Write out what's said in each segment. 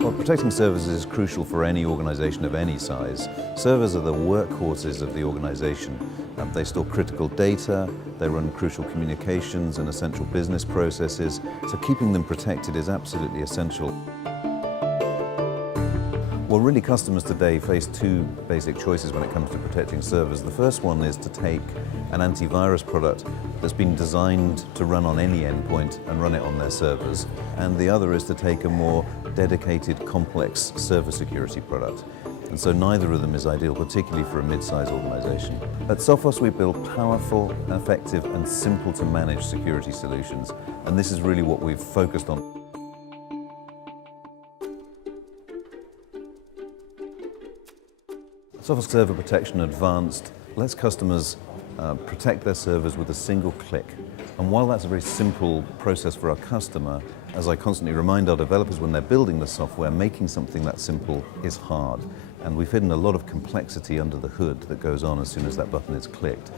Well, protecting servers is crucial for any organization of any size. Servers are the workhorses of the organization. They store critical data, they run crucial communications and essential business processes, so keeping them protected is absolutely essential. Well, really, customers today face two basic choices when it comes to protecting servers. The first one is to take an antivirus product that's been designed to run on any endpoint and run it on their servers. And the other is to take a more dedicated, complex server security product. And so neither of them is ideal, particularly for a mid-sized organization. At Sophos, we build powerful, effective, and simple to manage security solutions. And this is really what we've focused on. Sophos Server Protection Advanced lets customers protect their servers with a single click. And while that's a very simple process for our customer, as I constantly remind our developers when they're building the software, making something that simple is hard. And we've hidden a lot of complexity under the hood that goes on as soon as that button is clicked.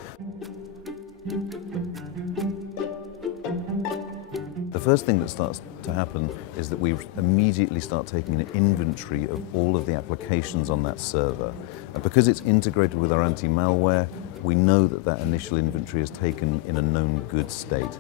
The first thing that starts to happen is that we immediately start taking an inventory of all of the applications on that server. And because it's integrated with our anti-malware, we know that that initial inventory is taken in a known good state.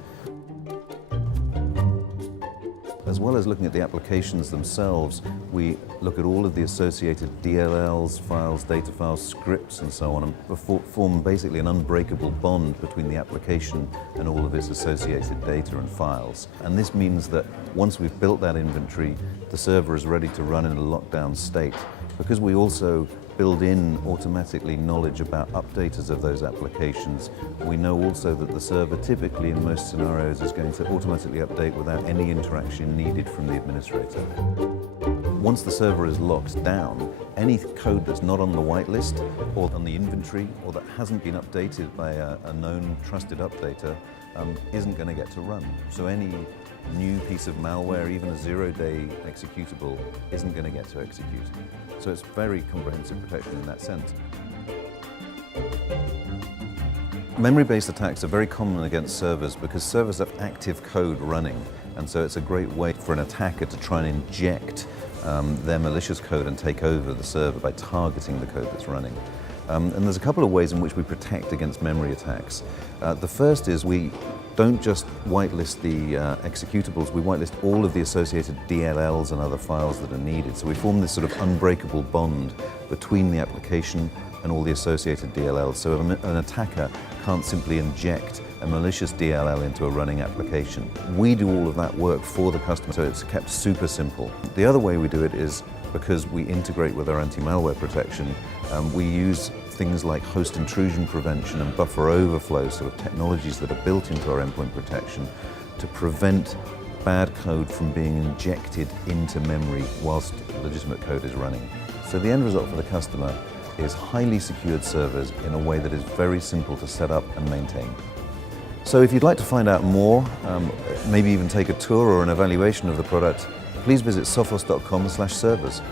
As well as looking at the applications themselves, we look at all of the associated DLLs, files, data files, scripts, and so on, and form basically an unbreakable bond between the application and all of its associated data and files. And this means that once we've built that inventory, the server is ready to run in a lockdown state. Because we also build in automatically knowledge about updaters of those applications, we know also that the server typically in most scenarios is going to automatically update without any interaction needed from the administrator. Once the server is locked down, any code that's not on the whitelist or on the inventory or that hasn't been updated by a known trusted updater isn't going to get to run. So any new piece of malware, even a zero-day executable, isn't going to get to execute. So it's very comprehensive protection in that sense. Memory-based attacks are very common against servers because servers have active code running, and so it's a great way for an attacker to try and inject their malicious code and take over the server by targeting the code that's running. And there's a couple of ways in which we protect against memory attacks. The first is we don't just whitelist the executables, we whitelist all of the associated DLLs and other files that are needed. So we form this sort of unbreakable bond between the application and all the associated DLLs. So an attacker can't simply inject a malicious DLL into a running application. We do all of that work for the customer, so it's kept super simple. The other way we do it is because we integrate with our anti-malware protection, we use things like host intrusion prevention and buffer overflow, sort of technologies that are built into our endpoint protection to prevent bad code from being injected into memory whilst legitimate code is running. So the end result for the customer is highly secured servers in a way that is very simple to set up and maintain. So if you'd like to find out more, maybe even take a tour or an evaluation of the product, please visit sophos.com/servers.